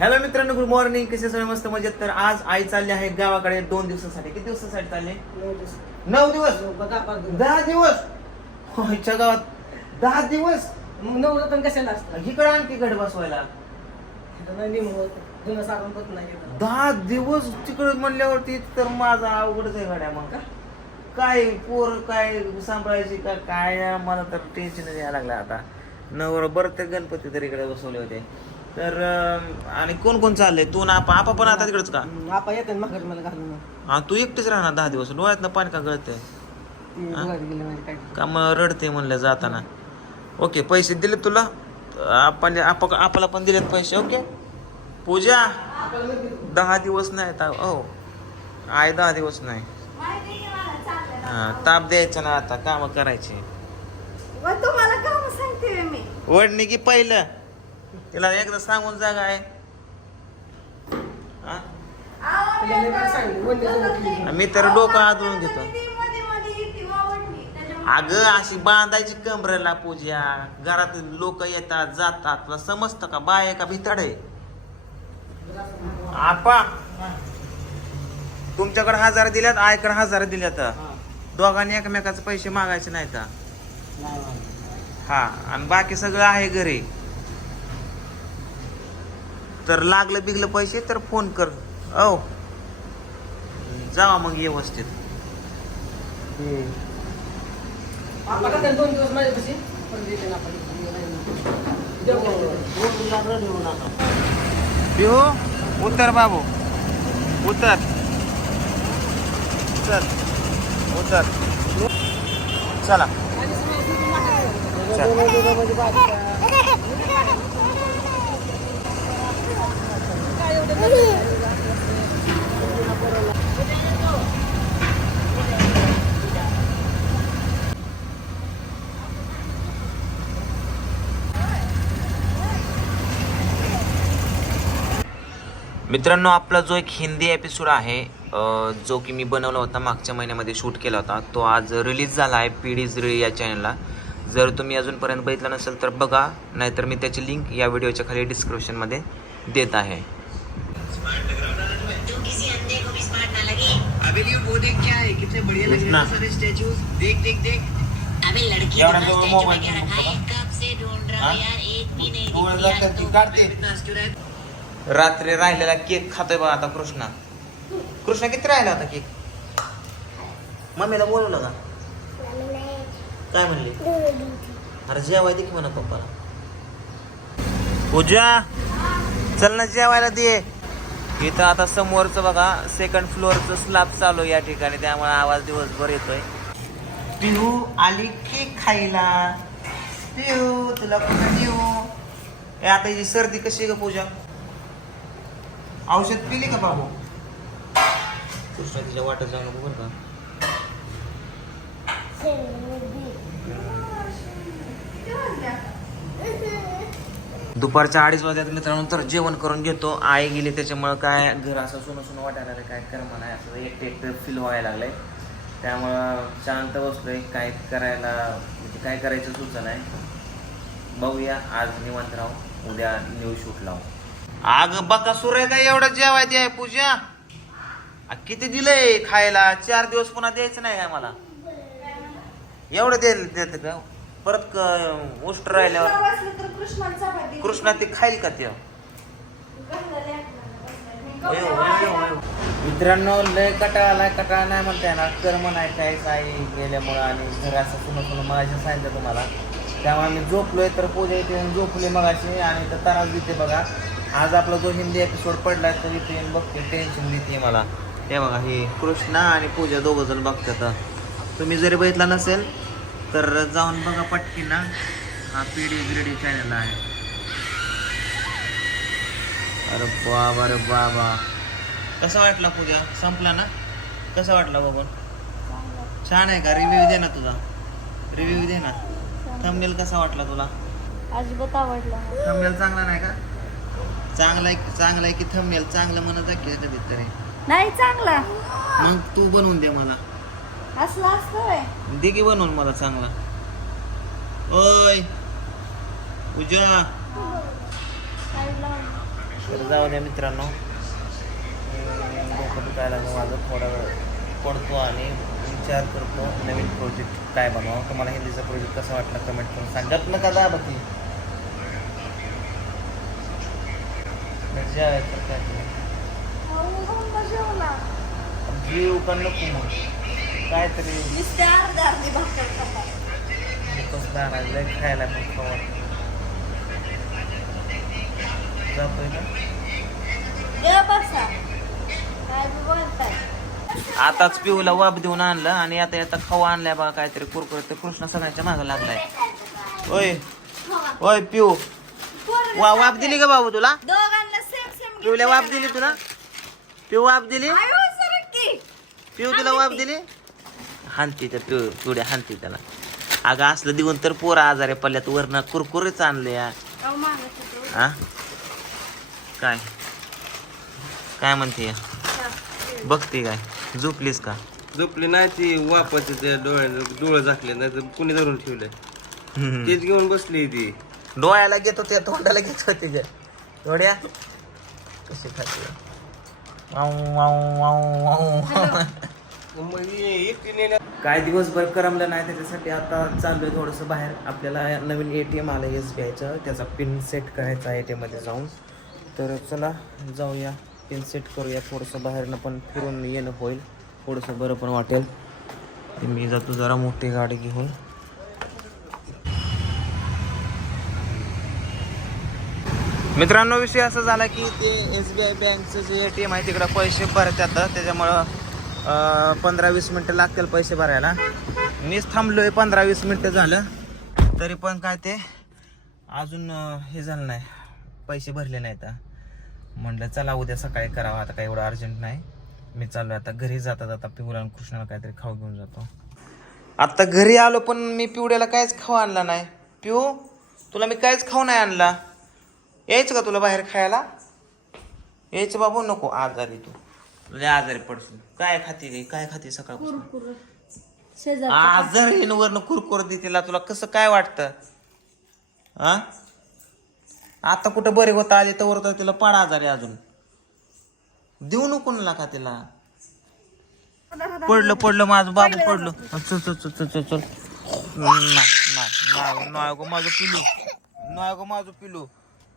Hello मित्रांनो good morning कसे सगळे मस्त मजेत? तर आज आई चालली आहे गावाकडे दोन दिवसासाठी. किती दिवसासाठी चालले? नऊ दिवस. दहा दिवस? आईच्या गावात दहा दिवस? नवरत्न कशाला असतं इकडे आणखी गड बसवायला. दहा दिवस तिकडे म्हणल्यावरती तर माझा अवघडच आहे गाड्या मग. का? काय पोर काय सांभाळायची का काय? मला तर टेन्शन यायला लागलं आता. नवर बरं ते गणपती तर इकडे बसवले होते. तर आणि कोण कोण चाललंय? तू ना आपा. आपा पण आता तिकडेच का? आपा येते ना माघारी मला घालून. हा तू एकटीच राहणार दहा दिवस. डोळ्यात पाणी का गळते म्हणजे का मग रडते म्हणलं जाताना? ओके पैसे दिले तुला? आपण आप आपल्याला पण दिलेत पैसे ओके? पूजा दहा दिवस नाही ता हो आय दहा दिवस नाही. हा, ताप द्यायचा ना आता काम करायची. व तुम्हाला काम सांगते मी. वडणी की पहिलं? तिला एकदा सांगून जागा आहे. हा? मी तर डोकं आदळून घेतो. अगं अशी बांधायची कमरेला पूजा. घरात लोक येतात जातात. तुला समजतं का? बाय का भितड आहे. आपा. तुमच्याकडे हजार दिल्यात आयकडे हजार दिल्यात. दोघांनी एकमेकाचे पैसे मागायचे नाहीत. नाही, नाही. हा आणि बाकी सगळं आहे घरी. तर लागलं बिगलं पैसे तर फोन कर औ जावा मग व्यवस्थित? बिहू उतर बाबू उतर चल उतर चला मित्रांनो आपला जो एक हिंदी एपिसोड आहे जो की मी बनवला होता मागच्या महिन्यामध्ये शूट केला होता तो आज रिलीज झाला आहे पी डीज या चॅनलला जर तुम्ही अजूनपर्यंत बघितला नसेल तर बघा नाहीतर मी त्याची लिंक या व्हिडिओच्या खाली डिस्क्रिप्शनमध्ये देत आहे तुम किसी अंधे को भी स्मार्ट ना लगे अबे ये वो देख क्या है कितने बढ़िया लग रहे कृष्णा। हैं सारे स्टैचूज देख देख देख। अबे लड़की का स्टैचू रखा है कब से ढूंढ रहा हाँ? हूँ यार एक भी नहीं। है। रात्री राहिलेला केक खातोय बघा आता कृष्णा। कृष्णा किती राहिला होता केक? मम्मीला बोलवलं का काय म्हणले? अरे जेवाय दे की म्हणा पप्पाला. पूजा चल ना जेवायला दे. इथं आता समोरचं बघा सेकंड फ्लोअरचं स्लॅब चालू आहे या ठिकाणी त्यामुळे आवाज दिवसभर येतोय. पिहू आली केक खायला. पिहू तुला कुठं देऊ ए आता ही सर्दी कशी आहे ग पूजा? औषध पिली का बाबू? कृष्णा तिच्या वाटत जाऊ नको बरं का. दुपारच्या अडीच वाजल्यात मित्रांनो तर जेवण करून घेतो. आई गेली त्याच्यामुळं काय घर असं सुन सुन वाटायला लागलं काय कर्म नाही असं एकटं एकटं फील व्हायला लागलंय. त्यामुळं शांत बसलोय काय करायला म्हणजे काय करायचं सुचत नाही. बघूया आज निवांत राहू उद्या न्यू शूट लावू. आग बका सुर आहे का एवढं जेवायची आहे पूजा? आ, किती दिलंय खायला? चार दिवस पुन्हा द्यायचं नाही काय मला. एवढं द्यायला देत का? परत क- उष्ट राहिल्यावर कृष्णा तर ते खाईल का ते? लेकराला. मित्रांनो लय कटाळा आलाय कटाळा नाही म्हणताय ना. कर्म नाही काय आई गेल्यामुळं आणि घर असं सुनं सुनं मगाशी सांगितलं तुम्हाला. त्यामुळे मी झोपलोय तर पूजा इथे येऊन झोपले मगाशी आणि तर त्रास देते बघा. आज आपला जो हिंदी एपिसोड पडलाय तर इथे येऊन बघते टेन्शन देते मला. हे बघा हे कृष्णा आणि पूजा दोघं जण बघतात. तुम्ही जरी बघितला नसेल तर जाऊन बघा पटकी ना. हा पीडी गिरडी चॅनल आहे. अरे बाबा अरे बाबा. कसा वाटला पूजा? संपला ना? कसा वाटला बघून? छान आहे का? रिव्ह्यू दे ना तुझा. रिव्ह्यू दे ना. थंबनेल कसा वाटला तुला? अजिबात आवडला थंबनेल चांगला नाही का? चांगला आहे चांगला आहे की थंबनेल चांगलं म्हणत आहे की कधीतरी नाही चांगला. मग तू बनवून दे मला. असलं असतंय दे की बनवून मला चांगला. ओय पूजा. साईडला तर जाऊ द्या मित्रांनो. अं, डोकं दुखायला लागलं माझं थोडा वेळ पडतो आणि विचार करतो नवीन प्रोजेक्ट काय बनवावं. तुम्हाला हिंदीचा प्रोजेक्ट कसा वाटला कमेंट करून सांगत नका जा बाकी मजा आहे तर काय ते. जीव का नको मग. काहीतरी. अर्धी भाकर खातात. दारायला खायला पण. जातोय का ए बसा काय बी बोलताय. आताच पिऊला वाप देऊन आणलं आणि आता आता खाऊ आणलाय बघा काहीतरी कुरकुर ते कृष्ण सगळ्यांच्या मागं लागलाय. ओय ओय पिऊ. वा वाप दिली का बाबू तुला? दोघांना सेम सेम पिऊला वाप दिली तुला? पिऊ वाप दिली? आयो सरक. की पिऊ तुला वाप दिली? हानती तर पिऊ पिवड्या हानती त्याला अगं असलं देऊन तर पोरं आजारे पडल्यात वरनं कुरकुरीच आणले या. हा काय? काय म्हणते? बघते काय. झोपलीस का? झोपली नाही ती वापाचे त्या डोळ्यानं डोळे झाकले नाही तर कुणी धरून ठेवले. तेच घेऊन बसली ती. डोळ्याला घेत होते तोंडाला घेत होते ग. डोळ्या कशी खाते? वाऊ, वाऊ, वाऊ, वाऊ. मग ही एकटीने ना- काय दिवसभर करमलं नाही त्याच्यासाठी आता चाललोय थोडंसं बाहेर. आपल्याला नवीन ए टी एम आलं एस बी आयचं त्याचा पिन सेट करायचा ए टी एममध्ये जाऊन. तर चला जाऊया. पिन सेट करूया थोडंसं बाहेरनं पण फिरून येणं होईल. थोडंसं बरं पण वाटेल. मी जातो जरा मोठी गाडी घेऊन. मित्रांनो विषय असा झाला की ते एस बी आय बँकचं जे ए टी एम आहे तिकडं पैसे भरतात. त्याच्यामुळं पंधरा वीस मिनटं लागतील पैसे भरायला. मीच थांबलोय पंधरा वीस मिनटं झालं. तरी पण काय ते अजून हे झालं नाही. पैसे भरले नाहीत. म्हटलं चला उद्या सकाळी करावं. आता काय एवढं अर्जंट नाही. मी चाललो आता घरी जाता जाता पिवळ्या आणि कृष्णाला काहीतरी खाऊ घेऊन जातो. आता घरी आलो पण मी पिवड्याला काहीच खाऊ आणला नाही. पिऊ तुला मी काहीच खाऊ नाही आणला. यायचं का तुला बाहेर खायला? यायचं बाबू नको आजारी तू. तुला आजारी पडशील. काय खाते गे काय खाते सकाळपासून? शेजार आजारी वरनं कुरकुर दे तिला तुला. कसं काय वाटतं? हा आता कुठं बरे होता आली तर तिला पाड आजारी अजून. देऊ नको ना का तिला. पडलं पडलं माझं बाबू पडलं. चल चल चल चल चल चल. नाही गो माझं पिलू. नाही गो माझं पिलू.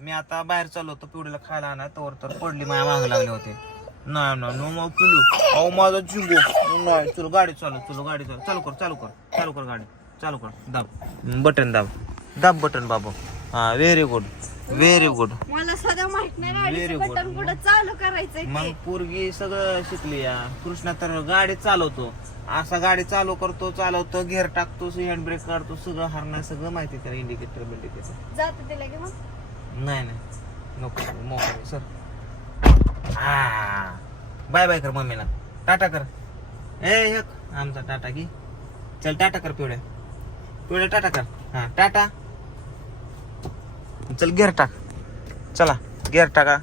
मी आता बाहेर चाललो होतो पिवडीला खायला आणा तवर तर पडली माझ्या मागे लागले होते. नाही नाही नो मग पिलू. अहो माझा चिंगू नाही चल गाडी चालू चलो गाडी चालू चालू कर चालू कर चालू कर गाडी. चालू कर दाब. बटन दाब. दाब बटन बाबू. हा व्हेरी गुड व्हेरी गुड मला सध्या माहीत नाही Very गाडीचं good. बटन कुठं चालू करायचंय मग ते. पोरगी सगळं शिकली या. कृष्णा तर गाडी चालवतो. असा गाडी चालू करतो चालवतो घेर टाकतो हँड ब्रेक काढतो सगळं हरणं सगळं माहिती त्याला इंडिकेटर बिंडिकेटर जाते मग? नाही नाही. नको मोकळे सर. हा. बाय बाय कर मम्मीला. टाटा कर. ए एक आमचा टाटा की चल टाटा कर पिवड्या पिवड्या टाटा कर. हा टाटा. चल गेअर टाक. चला गेअर टाका.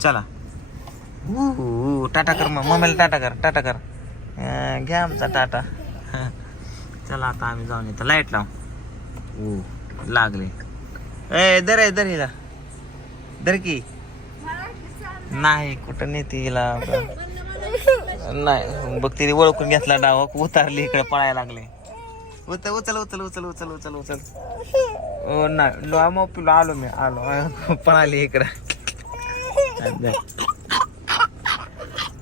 चला. ऊ, टाटा कर मग मम्मीला टाटा कर टाटा कर. घ्या आमचा टाटा. चला आता आम्ही जाऊन येतो लाइट लाव. लागले. ए दर आहे दर हिला दर की. नाही कुठं नेते हिला? नाही बघ तिने ओळखून घेतला डाव. उतारली इकडे पळायला लागले. उचल उचल उचल उचल उचल उचल उचल. ओ नाही लो मग पिलो आलो मी आलो. पळाली इकडं.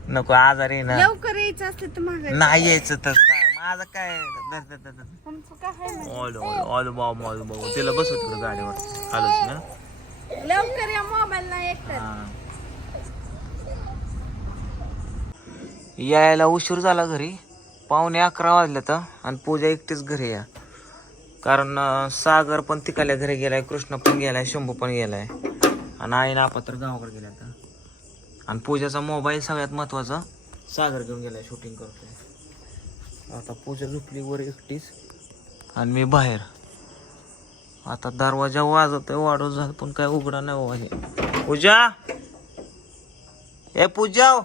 नको आजारी ना. लवकर यायचं असते तर नाही यायचं तर काय, माझं काय? ऑल बाबू ऑल बाबू तिला बसव तिकडं गाडीवर. आलोच ना? लवकर या मोबाईल ना एकतर हा. यायला उशीर झाला घरी. पावणे अकरा वाजले तर आणि पूजा एकटीच घरी या कारण सागर पण तिकाल्या घरी गेलाय कृष्ण पण गेलाय शंभू पण गेलाय. आणि आईनं ना तर गावाकडे गेल्या आता. आणि पूजाचा मोबाईल सगळ्यात महत्त्वाचा सागर घेऊन गेलाय शूटिंग करतोय. आता पूजा झोपली वर एकटीच. आणि मी बाहेर. आता दरवाजा वाजत आहे वाढव झालं पण काय उघडा नाही हो हे. पूजा! ए पूजा!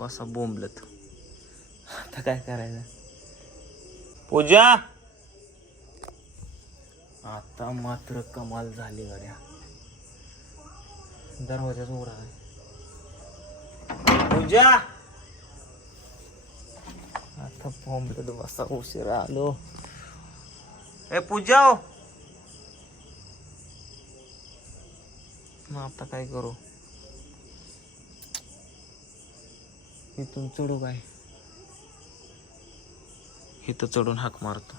बसा बोंबलत. आता काय करायचं? पूजा! आता मात्र कमाल झाली गाड्या. दरवाजाच उघडा आहे पूजा! आता बॉम्बे बसा उशिरा आलो. ए पूजा हो. मग आता काय करू? इथून चढू काय इथं चढून हाक मारतो.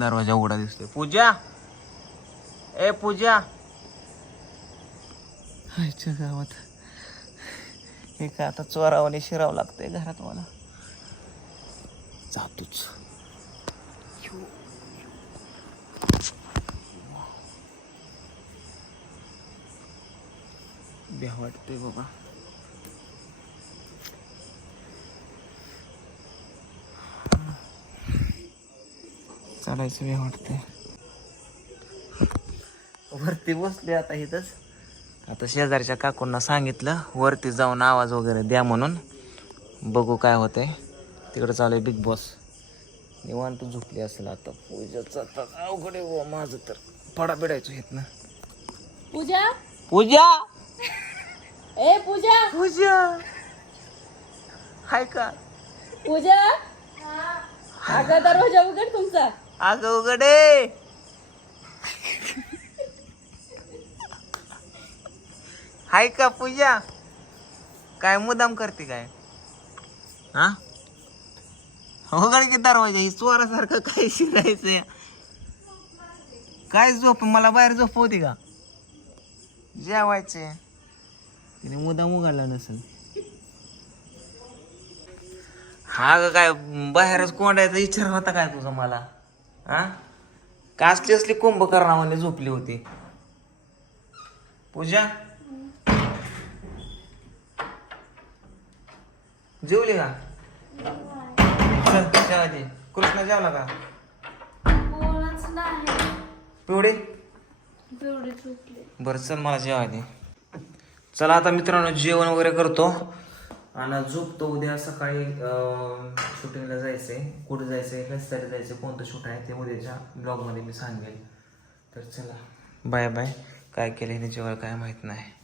दरवाजा उघडा दिसतोय. पूजा! ए पूजा! गावात. हे काय आता चोरावाने शिरावं लागतंय घरात मला. जातोच. भ्या वाटतंय बाबा. चालायचं भ्या वाटतंय. वरती बसले आता इथंच. आता शेजारच्या काकूंना सांगितलं वरती जाऊन आवाज वगैरे द्या म्हणून. बघू काय होतंय. तिकडं चालू आहे बिग बॉस निवांत झोपली असेल आता. पूजाचं आता अवघड आहे बुवा माझं तर. पडा बिडायचो येत ना पूजा? पूजा! ए पूजा! पूजा! हाय का? पूजा? अगं दरवाजा उघड तुमचा. अगं उघडे हाय का पूजा? काय मुदाम करते काय? हा? हो उघड की दरवाजा? ही चोरासारखं काय शिरायचं काय झोप? मला बाहेर झोप होती का? जेवायचे तिने मुदाम उघडला नसेल. हा ग काय बाहेरच कोंडायचा विचार होता काय तुझा मला? हा? कासली असली कुंभकर्णामध्ये झोपली होती. पूजा? जेवली का? चल जेवा दे. कृष्णा जेवला का? कोणाच नाही. पिवडे? चुकले. बरं चल मला जेवा दे चला आता मित्रांनो जेवण वगैरे करतो. आणि झोपतो. उद्या सकाळी शूटिंगला जायचंय. कुठे जायचंय कशासाठी जायचं कोणतं शूट आहे ते उद्याच्या ब्लॉगमध्ये मी सांगेल. तर चला. Bye bye. काय केलं हे जेव्हा काय माहीत नाही.